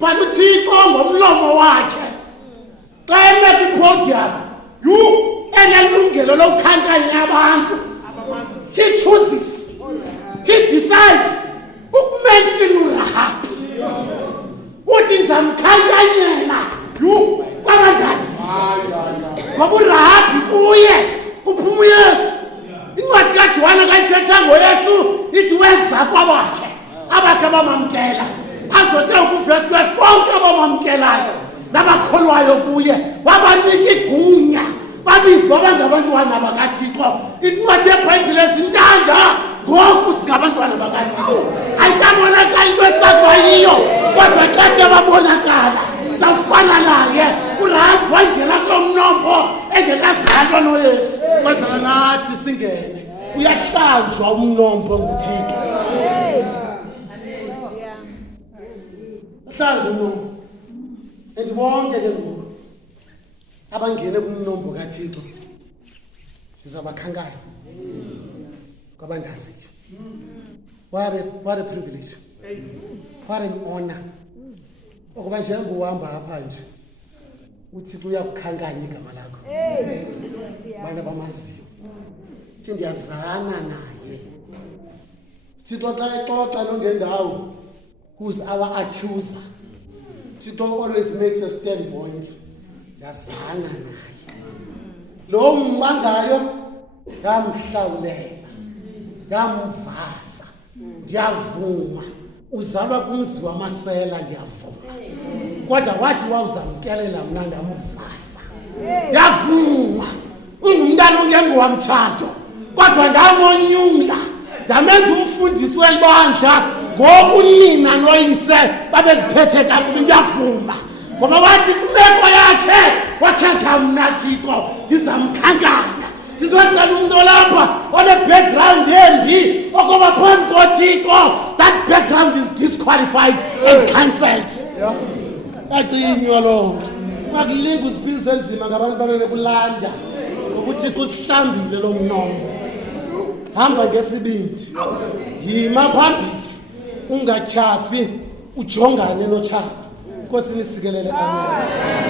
but uThixo ngomlomo wakhe xa eme kwipodium enelungelo lokukhankanya abantu. He chooses, he decides ukumention uRahabi uthi ndizamkhankanyela kwabandazi ngoba uRahabi kuye kuphuma uYesu. Incwadi kaJohane kayithetha ngoYesu ithi weza kwabakhe abakhe bamamkela azothi kuverse 12 bonke abamamkelayo nabakholwayo kuye wabanika igunya babizwa abangabantwana bakaThixo. Incwadi yeBhayibhile ezintanda ngoku singabantwana bakaThixo. Ayikabonakali into esakwayiyo kodwa xa babonakala safana naye. uRahabi wangena kulo mnombo engekazalwa noYesu kwenzela nathi singene. Uyahlanjwa umnombo nguThixo. Hlanjwa umnombo. And bonke ke ngoku abangene kumnombo kaThixo ngizabakhankanya kwabandaziyo. What a privilege. What an honor. Ukuba nje nguhamba apha nje uthi kuyakukhankanya igama lakho. Bana bamaziyo. Thi ndiyazana naye. Thixo xa exoxa nongendawo who's our accuser. Thixo always makes a standpoint. Ndiyazana naye. Lo mmangayo ngamhlawulela. Ngamvasa. Ndiyavuma. Uzalwa kumzi wamasela ndiyavuma. Kodwa wathi wawuzamkelela mna ndamvasa. Ndiyavuma. Ungumntana ongengowamtshato. Kodwa ndamonyula. Ndamenza umfundisi welibandla ngoku nina noyise babeziphethe kakubi. Ndiyavuma. Ngoba wathi kumeko yakhe wakhetha mna Thixo ndizamkhankanya. Ndizocela umuntu olapha one-background embi okuba phambi koThixo. That background is disqualified and cancelled. Acinywa loo nto. Ungakulinga uziphilise nzima ngabantu babekulanda ngokuthi kuhlambile lo mnombo. Hamba ngesibindi. Yima phambili. Ungatyhafi ujongane noThixo. Inkosi nisikelele. Amen.